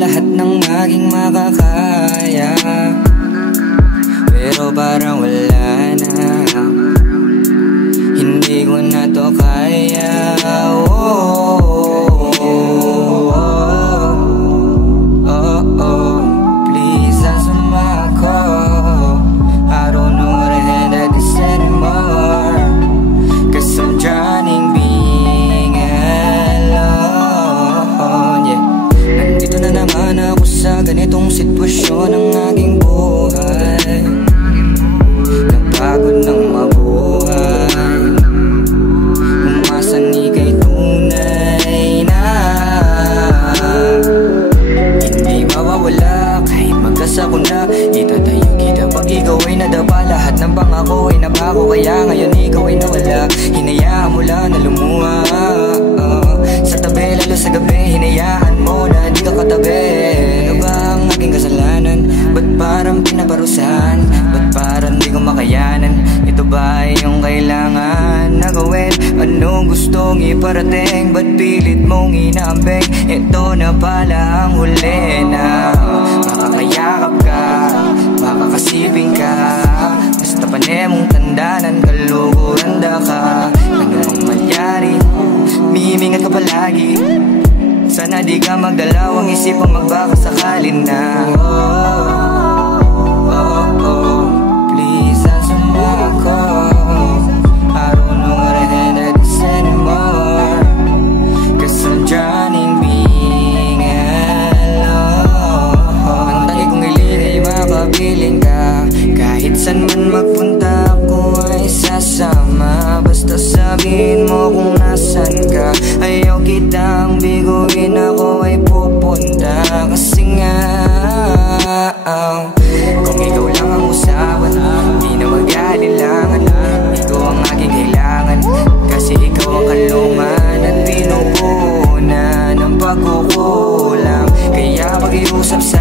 Lahat ng aking makakaya, pero parang wala na. Hindi ko na to kaya. Please answer ko. I don't know what I had at this anymore, 'cause I'm drowning being alone. Yeah. Nandito na naman ako sa ganitong sitwasyon ng aking buhay. Napagod ng mabuhay, umasan ika'y tunay na hindi mawawala kahit magkasako na. Itatayo kita pag ikaw ay nadapa. Lahat ng pangako ay nabako, kaya ngayon ikaw ay nawala. Hinayaan mo lang na lumuha sa tabi, lalo sa gabi. Hinayaan mo na di ka katabi. Ano ba ang aking kasalanan? Ba't parang pinaparusahan? Ba't parang di ko makayanan? Ito ba ay yung kailangan na gawin? Anong gustong iparating? Ba't pilit mong inaambing? Ito na pala ang huli na makakayakap ka, makakasiping ka. Basta panemong tandanan, kaluguran da ka. Ano ang mangyari? Mihimingat ka palagi. Sana di ka magdalawang isip ang magbaka sakalin na. Please answer ko. I don't know what I had at this anymore, 'cause I'm drowning being alone. Ang dali kong hiling ay makapiling ka. Kahit saan man magpunta ako ay sasama. Basta sabihin mo kung nasan ka. Ayaw kitang biguin, ako ay pupunta. Kasi nga kung ikaw lang ang usapan, di na mag-aalilangan. Ikaw ang aking kailangan, kasi ikaw ang kalungan at pinupunan ng pagkukulang. Kaya pag-iusap sa